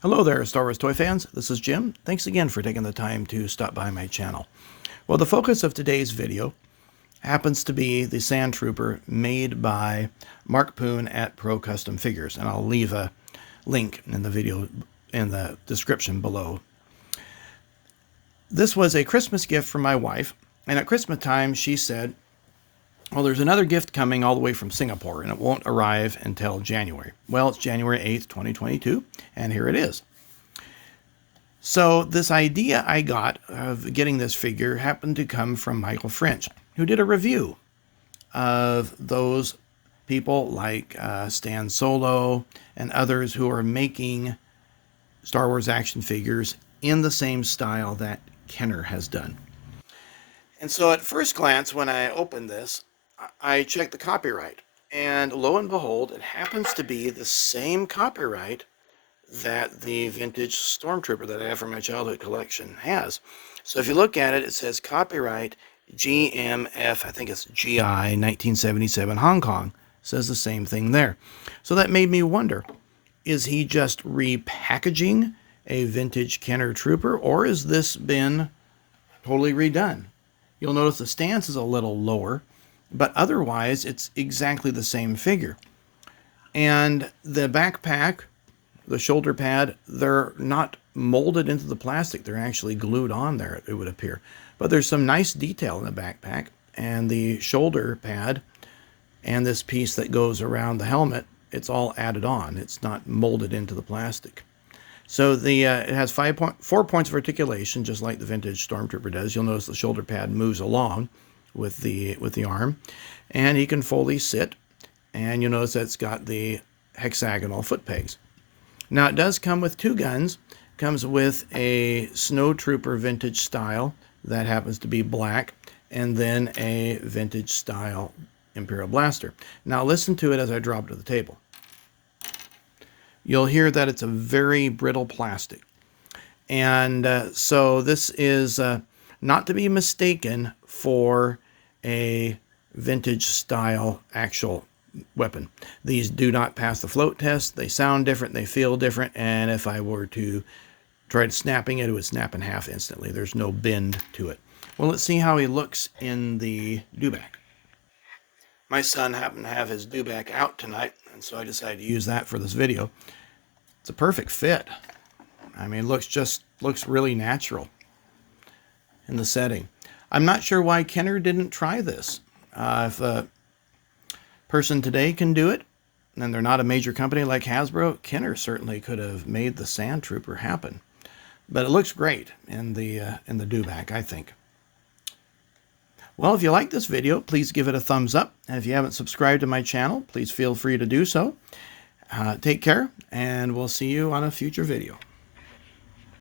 Hello there, Star Wars toy fans. This is Jim. Thanks again for taking the time to stop by my channel. Well, the focus of today's video happens to be the Sandtrooper made by Mark Poon at Procustom Figures, and I'll leave a link in the video in the description below. This was a Christmas gift from my wife, and at Christmas time she said, well, there's another gift coming all the way from Singapore, and it won't arrive until January. Well, it's January 8th, 2022, and here it is. So this idea I got of getting this figure happened to come from Michael French, who did a review of those people like Stan Solo and others who are making Star Wars action figures in the same style that Kenner has done. And so at first glance, when I opened this, I checked the copyright, and lo and behold, it happens to be the same copyright that the vintage Stormtrooper that I have from my childhood collection has. So if you look at it, it says copyright GMF, I think it's GI 1977 Hong Kong. It says the same thing there. So that made me wonder, is he just repackaging a vintage Kenner Trooper, or has this been totally redone? You'll notice the stance is a little lower, but otherwise it's exactly the same figure. And the backpack, the shoulder pad, they're not molded into the plastic. They're actually glued on there, it would appear. But there's some nice detail in the backpack, and the shoulder pad and this piece that goes around the helmet, it's all added on. It's not molded into the plastic. So it has 4 points of articulation, just like the vintage Stormtrooper does. You'll notice the shoulder pad moves along with the arm, and he can fully sit, and you'll notice that it's got the hexagonal foot pegs. Now it does come with two guns. It comes with a Snow Trooper vintage style that happens to be black, and then a vintage style Imperial Blaster. Now listen to it as I drop it to the table. You'll hear that it's a very brittle plastic. And so this is not to be mistaken for a vintage style actual weapon. These do not pass the float test. They sound different, they feel different, and if I were to try snapping it, it would snap in half instantly. There's no bend to it. Well, let's see how he looks in the dewback. My son happened to have his dewback out tonight, and so I decided to use that for this video. It's a perfect fit. I mean, it looks really natural in the setting. I'm not sure why Kenner didn't try this. If a person today can do it, and they're not a major company like Hasbro, Kenner certainly could have made the Sandtrooper happen. But it looks great in the dewback, I think. Well, if you like this video, please give it a thumbs up. And if you haven't subscribed to my channel, please feel free to do so. Take care, and we'll see you on a future video.